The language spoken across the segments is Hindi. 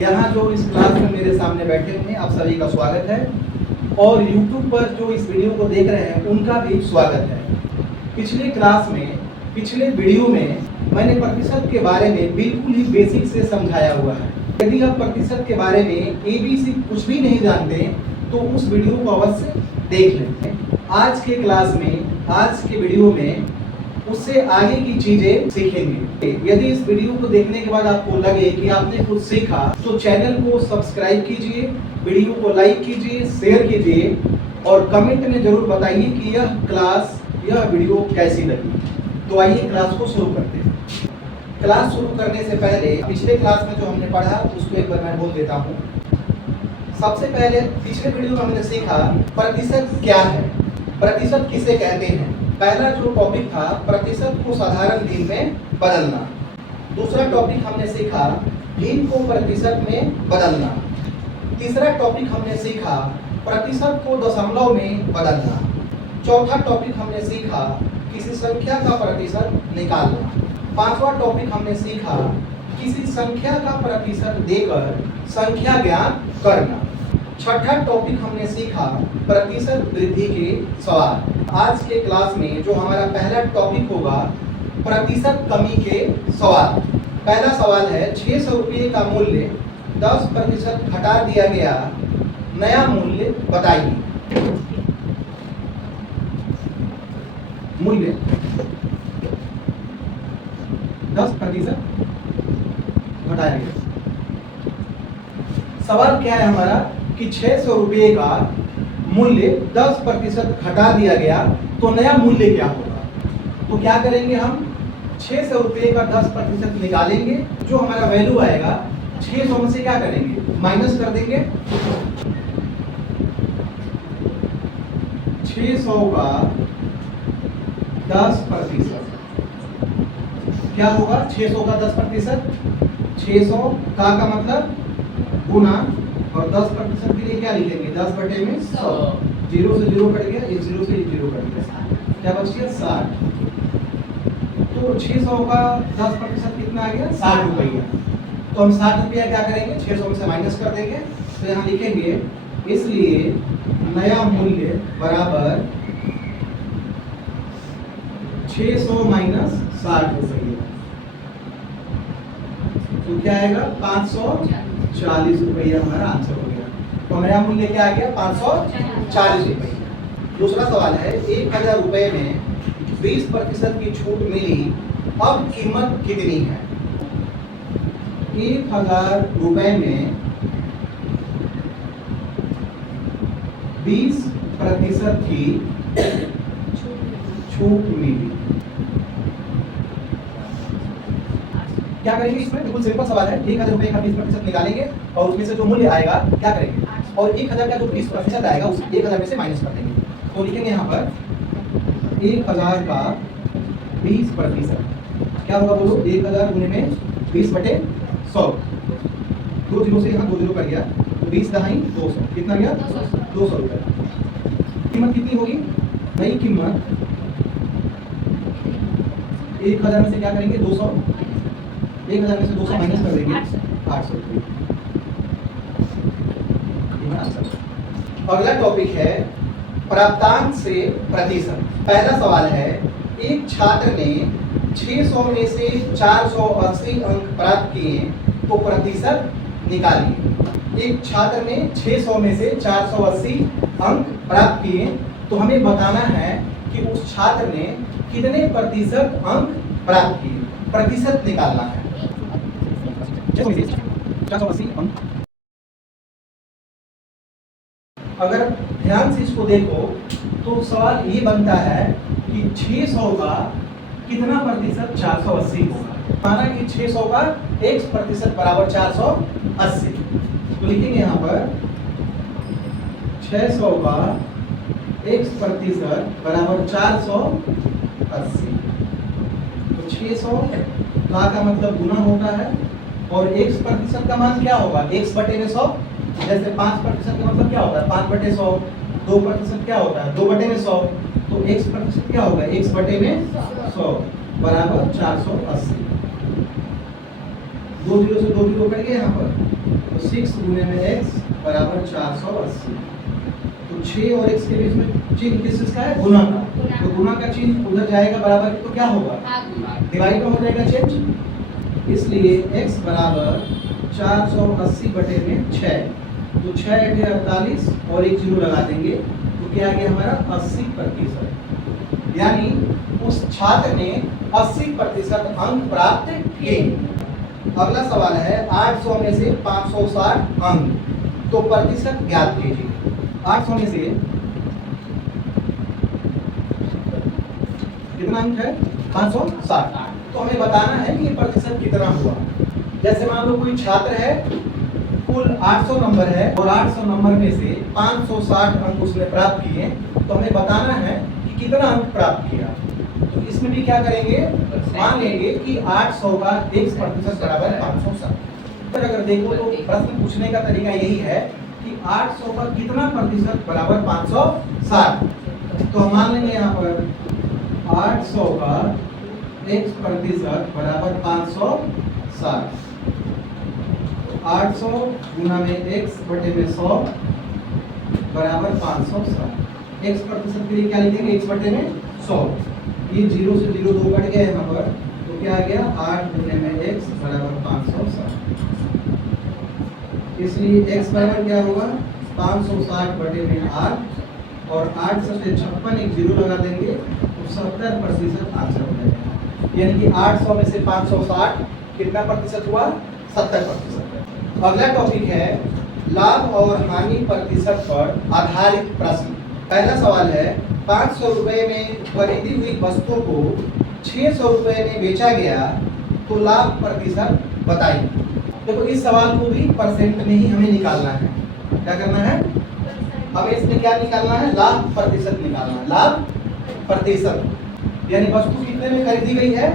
यहाँ जो इस क्लास में मेरे सामने बैठे हुए हैं आप सभी का स्वागत है और YouTube पर जो इस वीडियो को देख रहे हैं उनका भी स्वागत है। पिछले क्लास में पिछले वीडियो में मैंने प्रतिशत के बारे में बिल्कुल ही बेसिक से समझाया हुआ है। यदि आप प्रतिशत के बारे में ABC कुछ भी नहीं जानते तो उस वीडियो को अवश्य देख लें। आज के क्लास में आज के वीडियो में उससे आगे की चीजें सीखेंगे। यदि इस वीडियो को देखने के बाद आपको लगे कि आपने कुछ सीखा तो चैनल को सब्सक्राइब कीजिए, वीडियो को लाइक कीजिए, शेयर कीजिए और कमेंट में जरूर बताइए कि यह वीडियो कैसी लगी। तो आइए क्लास को शुरू करते हैं। क्लास शुरू करने से पहले पिछले क्लास में जो हमने पढ़ा उसको एक बार मैं बोल देता हूँ। सबसे पहले पिछले वीडियो में हमने सीखा प्रतिशत क्या है, प्रतिशत किसे कहते हैं। पहला जो टॉपिक था प्रतिशत को साधारण दिन में बदलना। दूसरा टॉपिक हमने सीखा भिन्न को प्रतिशत में बदलना। तीसरा टॉपिक हमने सीखा प्रतिशत को दशमलव में बदलना। चौथा टॉपिक हमने सीखा किसी संख्या का प्रतिशत निकालना। पांचवा टॉपिक हमने सीखा किसी संख्या का प्रतिशत देकर संख्या ज्ञात करना। छठा टॉपिक हमने सीखा प्रतिशत वृद्धि के सवाल। आज के क्लास में जो हमारा पहला टॉपिक होगा प्रतिशत कमी के सवाल। पहला सवाल है 600 रुपये का मूल्य 10% घटा दिया गया, नया मूल्य बताइए। मूल्य 10% घटाया गया। सवाल क्या है हमारा कि 600 रुपये का मूल्य 10% घटा दिया गया तो नया मूल्य क्या होगा। तो क्या करेंगे हम 600 रुपये का 10% निकालेंगे, जो हमारा वैल्यू आएगा 600 में से क्या करेंगे माइनस कर देंगे। 600 का 10% क्या होगा। 600 का 10%, 600 का मतलब गुना और 10% के लिए क्या लिखेंगे 10 बटे में 100। 0 से 0 कट गया, 0 से 0 कट गया, क्या बच गया 60। तो 600 का 10% कितना आ गया 60 रुपया। तो हम 60 रुपया क्या करेंगे 600 में से माइनस कर देंगे। तो यहाँ लिखेंगे इसलिए नया मूल्य बराबर 600 माइनस 60 रुपया। तो क्या आएगा 540 रुपया हमारा आंसर हो गया। तो नया मूल्य क्या आ गया 540 रुपये। दूसरा सवाल है 1000 रुपये में 20% की छूट मिली, अब कीमत कितनी है। 1000 रुपये में 20% की छूट मिली। क्या करेंगे इसमें बिल्कुल सिंपल सवाल है। 1000 रुपये का 20% निकालेंगे और उसमें से जो मूल्य आएगा क्या करेंगे और 1000 का जो 20% आएगा उस 1000 में से माइनस कर देंगे। तो लिखेंगे यहाँ पर 1000 का 20% क्या होगा बोलो 1000 गुने में 20 बटे 100। 2 0 से यहाँ 2 0 कर गया, 20 दहाई 200 कितना गया 200 रुपये। कीमत कितनी होगी, नई कीमत 1000 में से क्या करेंगे 200, 1000 में से 200 माइनस कर देंगे 800 रुपये। अगला टॉपिक है प्राप्तांक से प्रतिशत। पहला सवाल है एक छात्र ने 600 में से 480 अंक प्राप्त किए तो प्रतिशत निकालिए। एक छात्र ने 600 में से 480 अंक प्राप्त किए तो हमें बताना है कि उस छात्र ने कितने प्रतिशत अंक प्राप्त किए, प्रतिशत निकालना है। 480 अंक। अगर ध्यान से इसको देखो तो सवाल ये बनता है कि 600 का कितना प्रतिशत 480 होगा। माना कि 600 का x% बराबर 480। तो लिखेंगे यहाँ पर 600 का x% बराबर 480। तो 600 का मतलब गुना होता है और x% का मान क्या होगा x बटे में 100। जैसे 5% का मतलब क्या होता है 5 बटे 100। 2% क्या होता है 2 बटे में 100। तो x% क्या होगा x बटे में 100 बराबर 480। 2 जीरो से 2 जीरो कट गया यहाँ पर, तो 6 गुने में x बराबर 480। तो 6 और x के बीच में चिन्ह किस चीज का है? गुना का। तो गुना का चिन्ह उधर जाएगा बराबर, तो क्या होगा? डिवाइड में हो जाएगा चेंज। इसलिए x बराबर 480 बटे में 6। तो 6 × 48 और एक जीरो लगा देंगे तो क्या आ गया हमारा? 80%। यानी उस छात्र ने 80% अंक प्राप्त किए। अगला सवाल है 800 में से 560 अंक, तो प्रतिशत ज्ञात कीजिए। 800 में से कितना अंक है? 560। तो हमें बताना है कि ये प्रतिशत कितना हुआ। जैसे मान लो कोई छात्र है, कुल 800 नंबर है और 800 नंबर में से 560 अंक उसने प्राप्त किए, तो हमें बताना है कि कितना अंक प्राप्त किया। तो इसमें भी क्या करेंगे? मान लेंगे कि 800 का x% बराबर 560। पर अगर देखो तो प्रश्न पूछने का तरीका यही है कि 800 का कितना प्रतिशत बराबर 560। तो हम मान लेंगे यहाँ पर 800 का x% बराबर 560। 800 गुना में x बटे में 100 बराबर 560। x% के लिए क्या लिखेंगे? x बटे में 100। ये 0 से 0 2 कट गया यहाँ पर, तो क्या आ गया? 8 गुने में x बराबर 560। इसलिए x बराबर क्या होगा? 560 बटे में 8 और 8 से 56 एक जीरो लगा देंगे तो 70% आंसर हो जाएगा। यानी कि 800 में से 560 कितना प्रतिशत हुआ? 70%। अगला टॉपिक है लाभ और हानि प्रतिशत पर आधारित प्रश्न। पहला सवाल है 500 रुपए में खरीदी हुई वस्तु को 600 रुपए में बेचा गया, तो लाभ प्रतिशत बताइए। देखो इस सवाल को भी परसेंट में ही हमें निकालना है। क्या करना है? हमें इसमें क्या निकालना है? लाभ प्रतिशत निकालना है। लाभ प्रतिशत यानी वस्तु कितने में खरीदी गई है?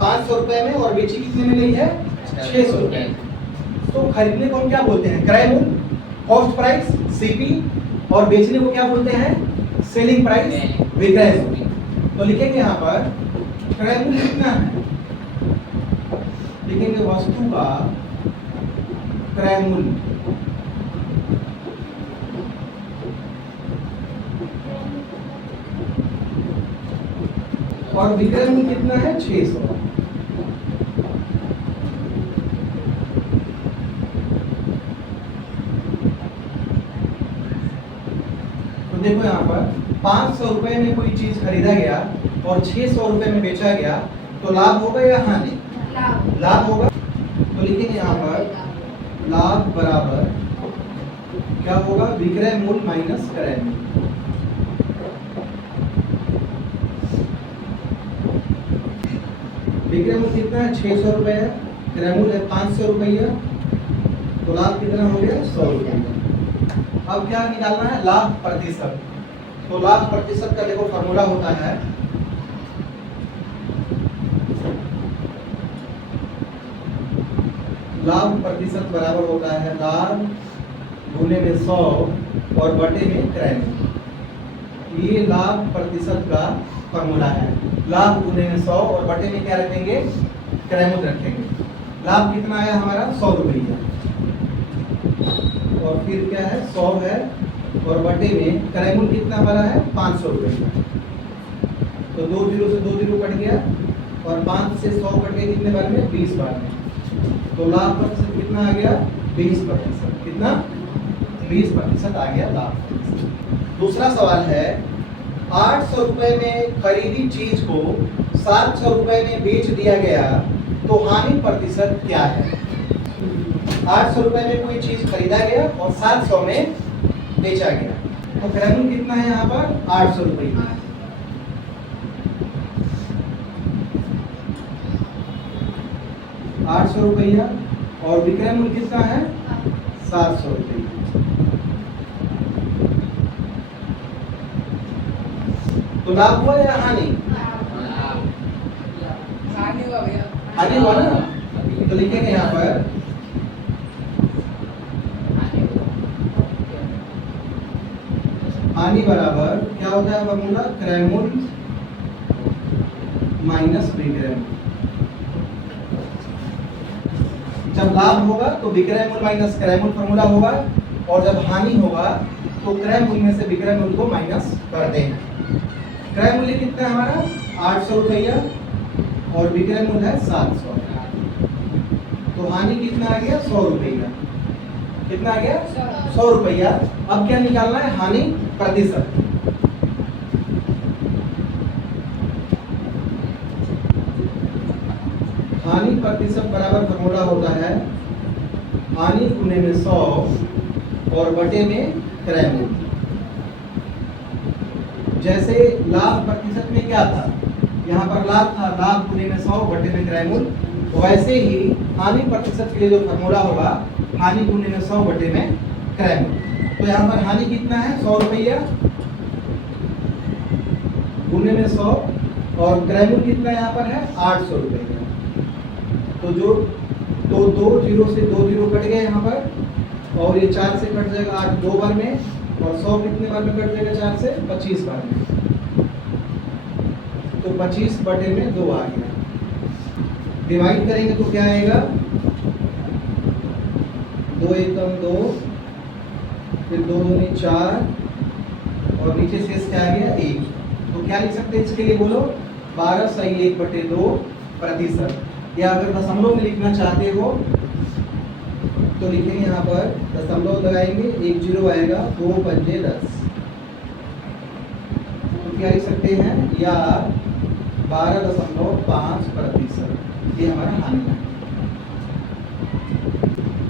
500 रुपए में और बेची कितने में गई है? 600 रुपए। तो खरीदने को हम क्या बोलते हैं? क्रय मूल्य, कॉस्ट प्राइस, सीपी, और बेचने को क्या बोलते हैं? सेलिंग प्राइस, विक्रय मूल्य। तो लिखेंगे यहाँ पर क्रय मूल्य कितना है? लिखेंगे वस्तु का क्रय मूल्य। और विक्रय मूल्य कितना है? 600। देखो यहाँ पर 500 रुपए में कोई चीज खरीदा गया और 600 रुपए में बेचा गया, तो लाभ होगा या हानि? लाभ होगा। तो लिखेंगे यहाँ पर लाभ बराबर क्या होगा? विक्रय मूल्य माइनस क्रय मूल्य। विक्रय मूल्य कितना है? 600 रुपए है, क्रय मूल्य है 500 रुपया, तो लाभ कितना हो गया? 100 रुपया। अब क्या निकालना है? लाभ प्रतिशत। तो लाभ प्रतिशत का देखो फॉर्मूला होता है लाभ प्रतिशत बराबर होता है लाभ गुने में 100 और बटे में क्रय मूल्य। ये लाभ प्रतिशत का फॉर्मूला है। लाभ गुने में 100 और बटे में क्या रखेंगे? क्रय मूल्य रखेंगे। लाभ कितना आया हमारा? 100 रुपया। और फिर क्या है? 100 है और बटे में क्रय मूल्य कितना बना है? 500 रुपये। तो 2 जीरो से 2 जीरो कट गया और 5 से 100 कट गए कितने बार में? 20 बार में। तो लाभ प्रतिशत कितना आ गया? 20%। कितना? 20% आ गया लाभ। दूसरा सवाल है 800 रुपए में खरीदी चीज को 700 रुपए में बेच दिया गया, तो हानि प्रतिशत क्या है? 800 रुपए में कोई चीज खरीदा गया और 700 में बेचा गया, तो क्रय मूल्य कितना है यहाँ पर? 800 रुपये। 800 रुपया और विक्रय मूल्य कितना है? 700 रुपये। तो लाभ हुआ या हानि? हानि हुआ ना। तो लिखेंगे यहाँ पर हानि बराबर क्या होता है फॉर्मूला? क्रय मूल्य माइनस विक्रय मूल्य। जब लाभ होगा तो विक्रय मूल्य माइनस क्रय मूल्य फॉर्मूला होगा, और जब हानि होगा तो क्रय मूल्य में से विक्रय मूल्य को माइनस करते हैं। क्रय मूल्य कितना है हमारा 800 रुपया और विक्रय मूल्य है 700, तो हानि कितना आ गया 100 रुपया। कितना आ गया 100 रुपया। अब क्या निकालना है, हानि प्रतिशत। हानि प्रतिशत बराबर फॉर्मूला होता है हानि गुणे में 100 और बटे में क्रय मूल्य। जैसे लाभ प्रतिशत में क्या था, यहाँ पर लाभ था, लाभ गुणे में 100 बटे में क्रय मूल्य, वैसे ही हानि प्रतिशत के लिए जो फॉर्मूला होगा हानि गुणे में 100 बटे में क्रय मूल्य। तो यहाँ पर हानि कितना है 100 रुपया गुणे में 100 और क्रय मूल्य कितना यहाँ पर है 800 रुपया। तो जो दो जीरो से 2 जीरो कट गए यहाँ पर, और ये 4 से कट जाएगा 8 2 बार में, और 100 कितने बार में कट जाएगा 4 से 25 बार में, तो 25 बटे में 2 आ गया। डिवाइड करेंगे तो क्या आएगा 2 एकम 2, फिर 2 दूनी 4 और नीचे शेष क्या आ गया 1। तो क्या लिख सकते हैं इसके लिए बोलो 12 सही 1 बटे 2 प्रतिशत। या अगर दशमलव में लिखना चाहते हो तो लिखेंगे यहाँ पर दशमलव लगाएंगे 1 जीरो आएगा 2 पंजे 10। तो क्या लिख सकते हैं या 12.5 प्रतिशत। ये हमारा हानि है।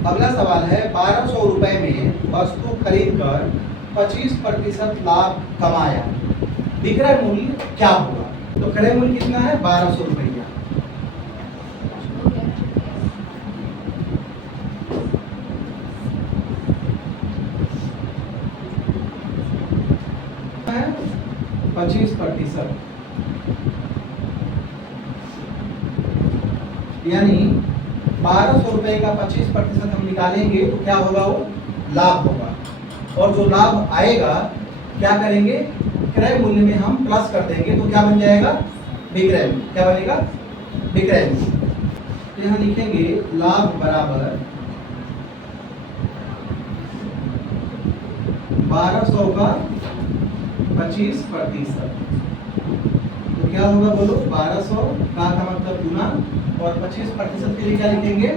अगला सवाल है 1200 रुपए में वस्तु खरीद कर 25% लाभ कमाया, विक्रय मूल्य क्या होगा। तो क्रय मूल्य कितना है 1200 रुपया। है 25%, यानी 1200 रुपए का 25% हम निकालेंगे तो क्या होगा वो लाभ होगा, और जो लाभ आएगा क्या करेंगे क्रय मूल्य में हम प्लस कर देंगे, तो क्या बन जाएगा विक्रय मूल्य। क्या बनेगा विक्रय मूल्य। तो यहाँ लिखेंगे लाभ बराबर 1200 का 25%। तो क्या होगा बोलो 1200 का मतलब गुना, और 25% के लिए क्या लिखेंगे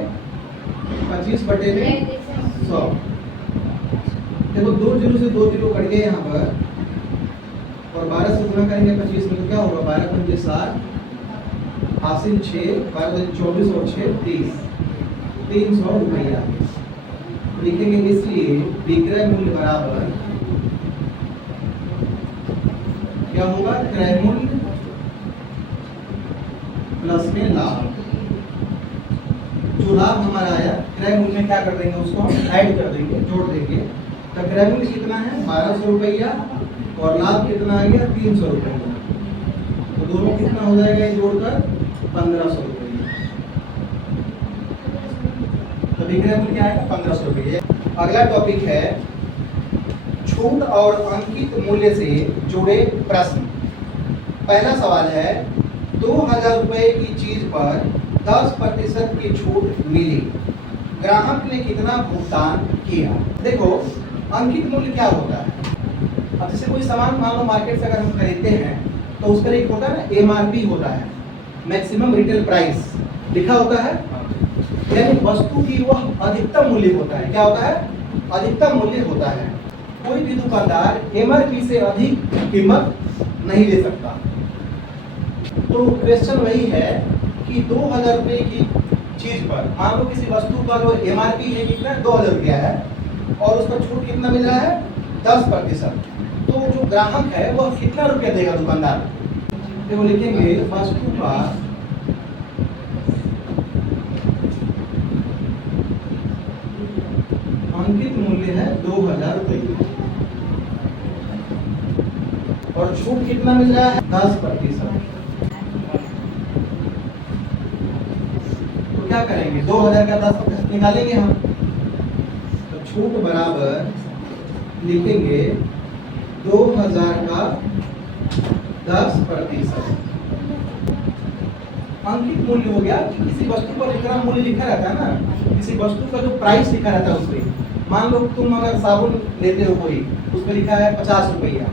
25 बटे में 100। देखो 2 जीरो से 2 जीरो कट गए यहाँ पर, और 12 से गुना करेंगे 25 में, तो क्या होगा 12 पंजे 60, हासिल 6, 12 24 और 6 30, 300 रुपया लिखेंगे। इसलिए विक्रय मूल्य बराबर क्या होगा क्रय मूल्य प्लस में लाभ। जो लाभ हमारा आया क्रय मूल्य में क्या कर देंगे उसको हम ऐड कर देंगे, जोड़ देंगे। तो क्रय मूल्य कितना है 1200 रुपया और लाभ कितना आ गया 300 रुपया। तो दोनों कितना हो जाएगा ये जोड़कर 1500 रुपया। तो विक्रय मूल्य क्या आएगा 1500 रुपये। अगला टॉपिक है छूट और अंकित मूल्य से जुड़े प्रश्न। पहला सवाल है 2000 रुपए की चीज पर 10% की छूट मिली, ग्राहक ने कितना भुगतान किया। देखो अंकित मूल्य क्या होता है, अब जैसे कोई सामान मान लो मार्केट से अगर हम खरीदते हैं तो उस पर एक होता है ना MRP होता है, मैक्सिमम रिटेल प्राइस लिखा होता है, यानी वस्तु की वह अधिकतम मूल्य होता है। क्या होता है अधिकतम मूल्य होता है। कोई भी दुकानदार MRP से अधिक कीमत नहीं ले सकता। तो क्वेश्चन वही है कि 2000 रुपए की चीज पर मान लो किसी वस्तु का जो MRP है कितना 2000 रुपया है और उस पर छूट कितना मिल रहा है 10%। तो जो ग्राहक है वह कितना रुपया देगा दुकानदार। देखो लिखेंगे वस्तु का अंकित मूल्य है 2000 रुपये और छूट कितना मिल रहा है 10%। तो क्या करेंगे 2000 का 10% निकालेंगे हम, तो छूट बराबर लिखेंगे 2000 का 10%। अंकित मूल्य हो गया कि किसी वस्तु पर इतना मूल्य लिखा रहता है ना, किसी वस्तु का जो प्राइस लिखा रहता है उस पर। मान लो तुम अगर साबुन लेते हो कोई, उस पर लिखा है 50 रुपया,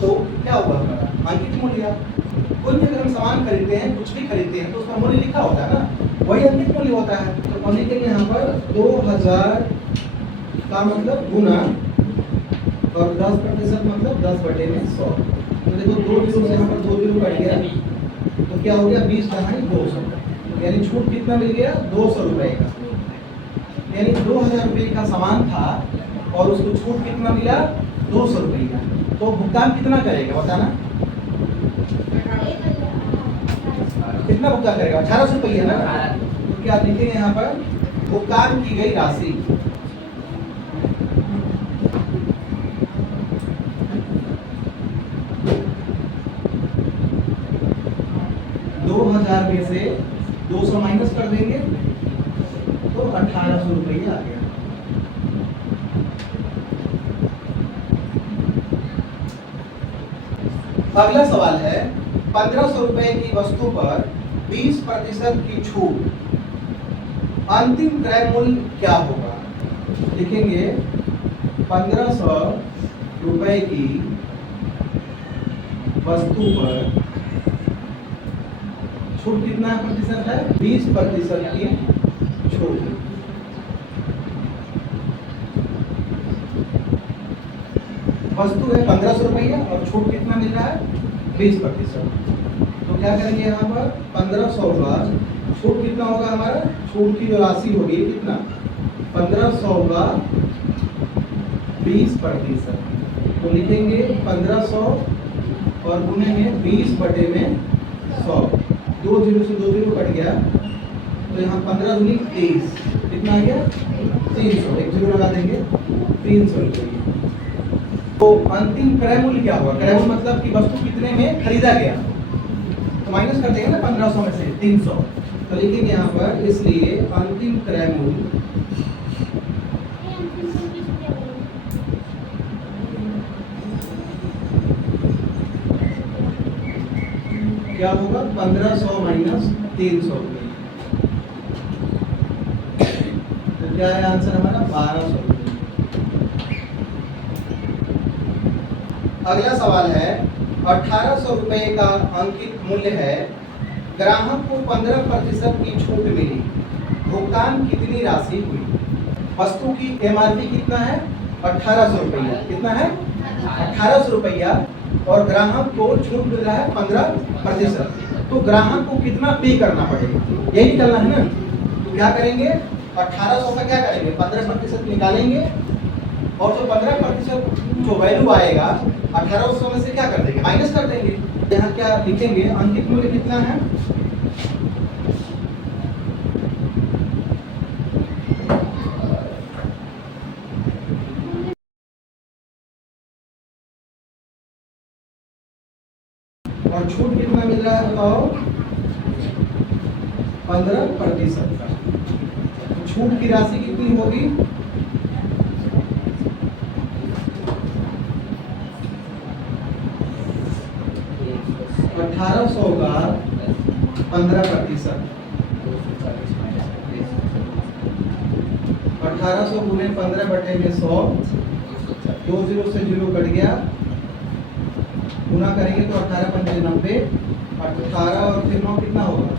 तो क्या होगा हमारा अंकित मूल्य। कोई भी अगर हम सामान खरीदते हैं, कुछ भी खरीदते हैं, तो उसका मूल्य लिखा होता है ना, वही अंकित मूल्य होता है। तो हम लिखेंगे यहाँ पर 2000 का मतलब गुना और 10% मतलब 10/100। तो देखो 2 जीरो से यहाँ पर 2 जीरो कट गया, तो क्या हो गया 20 दहाई 200, यानी छूट कितना मिल गया 200 रुपए का। यानी 2000 रुपये का सामान था और उसको छूट कितना मिला 200 रुपये का। तो भुगतान कितना करेगा बताना, कितना भुगतान करेगा 1800 रुपये ना। तो क्या लिखेंगे यहाँ पर भुगतान की गई राशि, में से 200 माइनस कर देंगे तो 1800 रुपये आ गया। अगला सवाल है 1500 रुपए की वस्तु पर 20% की छूट, अंतिम क्रय मूल्य क्या होगा। लिखेंगे 1500 रुपए की वस्तु पर छूट कितना प्रतिशत है 20% की छूट। वस्तु है 1500 रुपया और छूट कितना मिल रहा है 20%। तो क्या करेंगे यहाँ पर 1500 का छूट कितना होगा हमारा, छूट की जो राशि होगी कितना 1500 का 20%। तो लिखेंगे 1500 और गुने में 20/100, 2 जीरो से 2 जीरो कट गया, तो यहाँ 15 दूनी 23, कितना आ गया 300, एक जीरो लगा देंगे 300 रुपये। तो अंतिम क्रय मूल्य क्या होगा, क्रय मूल्य मतलब कि वस्तु कितने में खरीदा गया, तो माइनस कर देंगे ना 1500 में से 300। तो लिखेंगे यहाँ पर इसलिए अंतिम क्रय मूल्य क्या होगा 1500 माइनस 300 रुपये। तो क्या है आंसर हमारा 1200 रुपये। अगला सवाल है 1800 रुपये का अंकित मूल्य है, ग्राहक को 15% की छूट मिली, भुगतान कितनी राशि हुई। वस्तु की एमआरपी कितना है 1800 रुपया, कितना है 1800 रुपया और ग्राहक को छूट मिल रहा है 15%। तो ग्राहक को कितना पे करना पड़ेगा यही निकलना है ना। तो क्या करेंगे 1800 का क्या करेंगे 15% निकालेंगे और जो 15% जो वैल्यू आएगा 1800 में से क्या कर देंगे माइनस कर देंगे। यहाँ क्या लिखेंगे अंकित मूल्य कितना है और छूट कितना मिल रहा है बताओ 15% का। छूट की राशि कितनी होगी 1800 का 15%, 1800 गुने 15/100, 2 जीरो से जीरो कट गया, गुना करेंगे तो 18×5 90, 18 और फिर 9 कितना होगा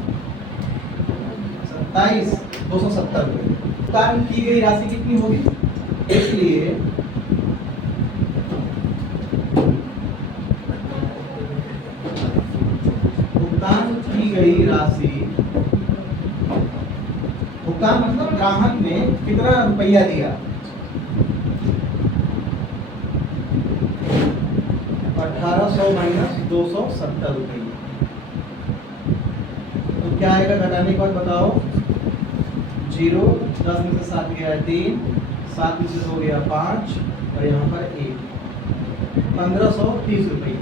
27, 270 रुपये। भुगतान की गई राशि कितनी होगी, इसलिए भुगतान की गई राशि, भुगतान मतलब ग्राहक ने कितना रुपया दिया 1800 माइनस 270 रुपये। तो क्या आएगा घटाने के बाद बताओ 0, 10 में से 7 गया 3, 7 में से हो गया 5 और यहाँ पर 1, 1530 रुपये।